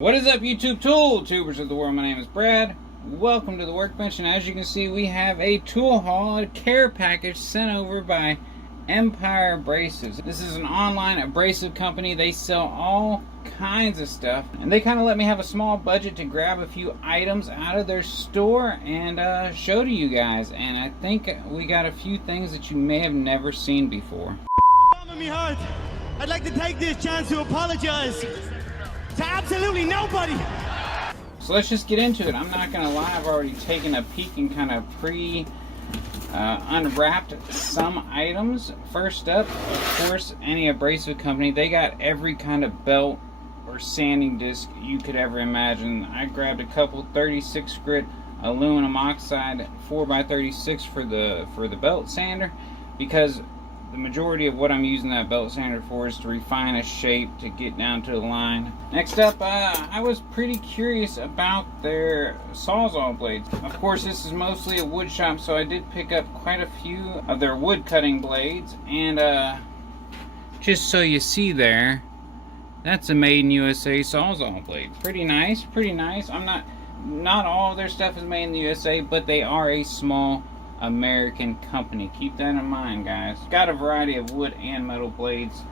What is up, YouTube tool tubers of the world? My name is Brad. Welcome to the Workbench, and as you can see, we have a tool haul, a care package sent over by Empire Abrasives. This is an online abrasive company. They sell all kinds of stuff, and they kind of let me have a small budget to grab a few items out of their store and show to you guys. And I think we got a few things that you may have never seen before. I'd like to take this chance to apologize to absolutely nobody. So let's just get into it. I'm not gonna lie, I've already taken a peek and kind of unwrapped some items. First up, of course, any abrasive company, they got every kind of belt or sanding disc you could ever imagine. I grabbed a couple 36 grit aluminum oxide 4x36 for the belt sander, because the majority of what I'm using that belt sander for is to refine a shape to get down to the line. Next up, I was pretty curious about their Sawzall Blades. Of course, this is mostly a wood shop, so I did pick up quite a few of their wood cutting blades. And just so you see there, that's a made in USA Sawzall blade. Pretty nice, pretty nice. Not all of their stuff is made in the USA, but they are a small American company. Keep that in mind, guys. Got a variety of wood and metal blades.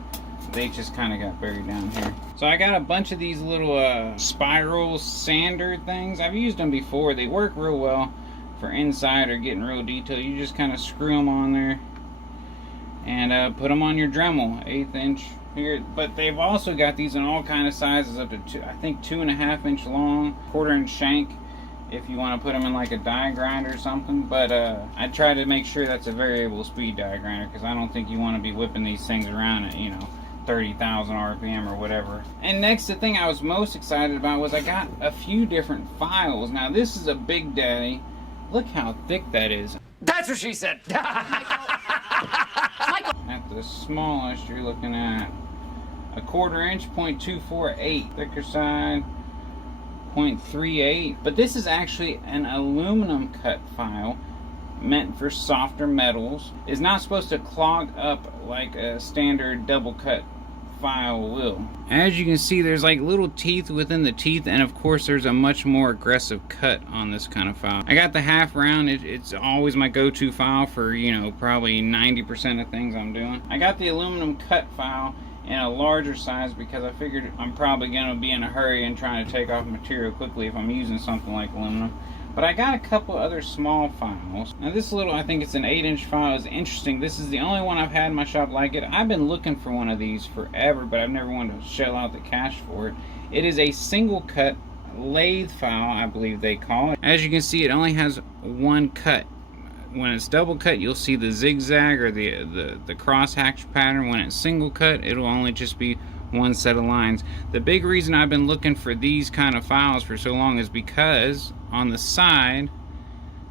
They just kind of got buried down here. So I got a bunch of these little spiral sander things. I've used them before. They work real well for inside or getting real detail. You just kind of screw them on there and put them on your Dremel, 1/8 inch here. But they've also got these in all kind of sizes, up to I think 2.5 inch long, 1/4 inch shank, if you want to put them in like a die grinder or something. But I try to make sure that's a variable speed die grinder, because I don't think you want to be whipping these things around at, 30,000 RPM or whatever. And next, the thing I was most excited about was I got a few different files. Now this is a big daddy. Look how thick that is. That's what she said. At the smallest, you're looking at a 1/4 inch, 0.248, thicker side 0.38, but this is actually an aluminum cut file meant for softer metals. It's not supposed to clog up like a standard double cut file will. As you can see, there's like little teeth within the teeth, and of course there's a much more aggressive cut on this kind of file. I got the half round. It's always my go-to file for probably 90% of things I'm doing. I got the aluminum cut file in a larger size because I figured I'm probably going to be in a hurry and trying to take off material quickly if I'm using something like aluminum. But I got a couple other small files. Now this little, I think it's an 8-inch file, is interesting. This is the only one I've had in my shop like it. I've been looking for one of these forever, but I've never wanted to shell out the cash for it. It is a single cut lathe file, I believe they call it. As you can see, it only has one cut. When it's double cut, you'll see the zigzag or the cross hatch pattern. When it's single cut, it'll only just be one set of lines. The big reason I've been looking for these kind of files for so long is because on the side,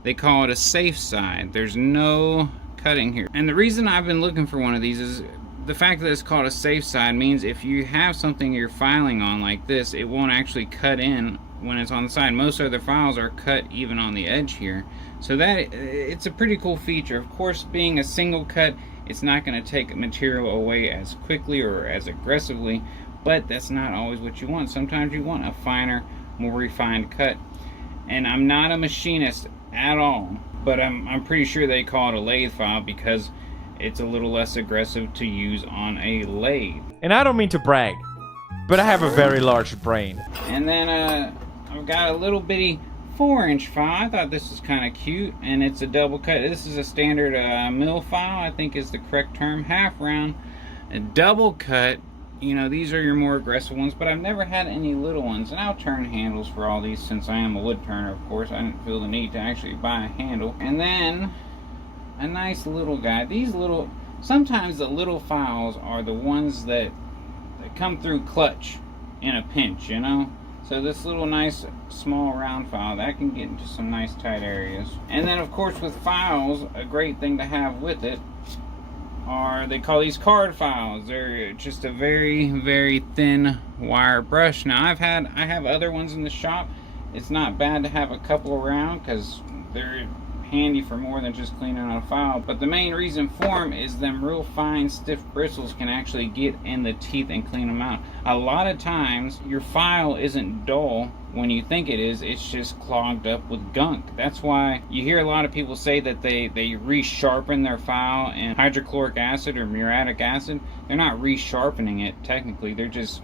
they call it a safe side. There's no cutting here. And the reason I've been looking for one of these is the fact that it's called a safe side means if you have something you're filing on like this, it won't actually cut in when it's on the side. Most other files are cut even on the edge here. So that it's a pretty cool feature. Of course, being a single cut, it's not going to take material away as quickly or as aggressively, but that's not always what you want. Sometimes you want a finer, more refined cut. And I'm not a machinist at all, but I'm pretty sure they call it a lathe file because it's a little less aggressive to use on a lathe. And I don't mean to brag, but I have a very large brain. And then I've got a little bitty 4-inch file. I thought this was kind of cute, and it's a double cut. This is a standard mill file, I think is the correct term. Half round, a double cut. These are your more aggressive ones, but I've never had any little ones. And I'll turn handles for all these since I am a wood turner, of course. I didn't feel the need to actually buy a handle. And then a nice little guy. Sometimes the little files are the ones that come through clutch in a pinch, So this little nice small round file, that can get into some nice tight areas. And then of course with files, a great thing to have with it are, they call these card files. They're just a very, very thin wire brush. Now I have other ones in the shop. It's not bad to have a couple around because they're handy for more than just cleaning on a file. But the main reason for them is them real fine, stiff bristles can actually get in the teeth and clean them out. A lot of times, your file isn't dull when you think it is, it's just clogged up with gunk. That's why you hear a lot of people say that they resharpen their file in hydrochloric acid or muriatic acid. They're not resharpening it technically, they're just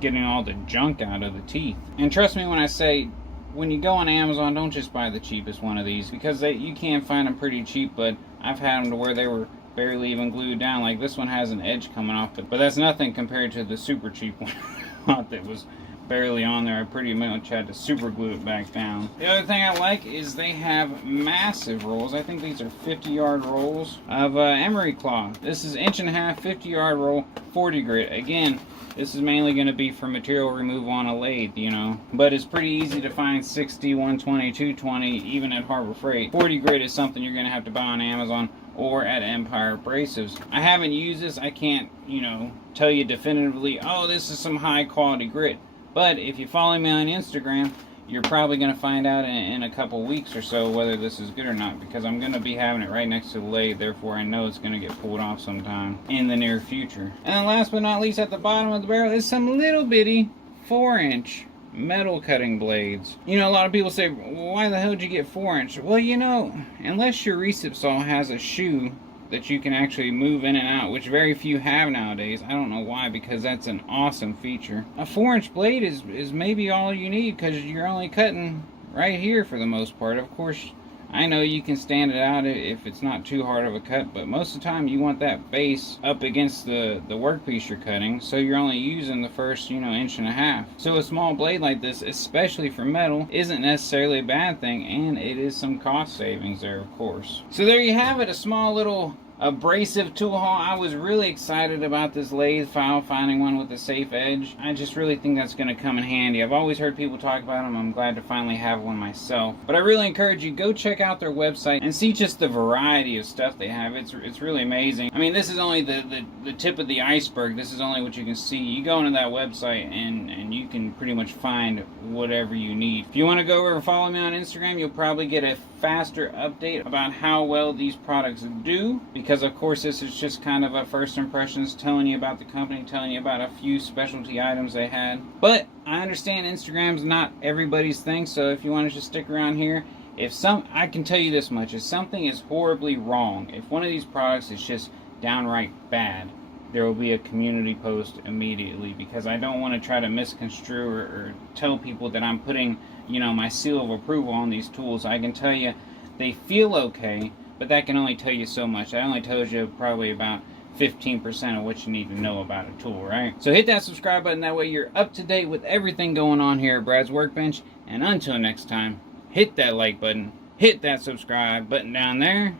getting all the junk out of the teeth. And trust me when I say, when you go on Amazon, don't just buy the cheapest one of these, because you can find them pretty cheap, but I've had them to where they were barely even glued down. Like this one has an edge coming off it, but that's nothing compared to the super cheap one that was barely on there. I pretty much had to super glue it back down. The other thing I like is they have massive rolls. I think these are 50-yard rolls of emery cloth. This is 1.5 inch, 50-yard roll, 40 grit. Again, this is mainly going to be for material removal on a lathe, you know, but it's pretty easy to find 60, 120, 220, even at Harbor Freight. 40 grit is something you're going to have to buy on Amazon or at Empire Abrasives. I haven't used this. I can't, you know, tell you definitively, oh, this is some high quality grit. But if you follow me on Instagram, you're probably going to find out in a couple weeks or so whether this is good or not, because I'm going to be having it right next to the lathe, therefore I know it's going to get pulled off sometime in the near future. And then last but not least, at the bottom of the barrel is some little bitty 4-inch metal cutting blades. You know, a lot of people say, why the hell did you get 4-inch? Well, you know, unless your recip saw has a shoe that you can actually move in and out, which very few have nowadays. I don't know why, because that's an awesome feature. A 4-inch blade is maybe all you need, because you're only cutting right here for the most part. Of course, I know you can stand it out if it's not too hard of a cut, but most of the time you want that base up against the workpiece you're cutting, so you're only using the first, you know, 1.5 inches. So a small blade like this, especially for metal, isn't necessarily a bad thing, and it is some cost savings there, of course. So there you have it, a small little abrasive tool haul. I was really excited about this lathe file, finding one with a safe edge. I just really think that's going to come in handy. I've always heard people talk about them. I'm glad to finally have one myself. But I really encourage you, go check out their website and see just the variety of stuff they have. It's really amazing. I mean, this is only the tip of the iceberg. This is only what you can see. You go into that website and you can pretty much find whatever you need. If you want to go over and follow me on Instagram, you'll probably get a faster update about how well these products do, because of course this is just kind of a first impressions, telling you about the company, telling you about a few specialty items they had. But I understand Instagram's not everybody's thing, so if you want to just stick around here, I can tell you this much, if something is horribly wrong, if one of these products is just downright bad, there will be a community post immediately, because I don't want to try to misconstrue or tell people that I'm putting, you know, my seal of approval on these tools. I can tell you they feel okay, but that can only tell you so much. That only tells you probably about 15% of what you need to know about a tool, right? So hit that subscribe button, that way you're up to date with everything going on here at Brads Workbench. And until next time, hit that like button, hit that subscribe button down there.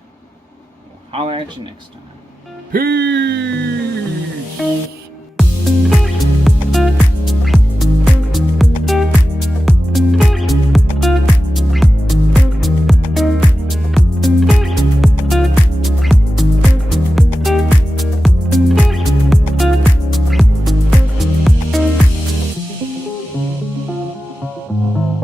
We'll holler at you next time. Peace!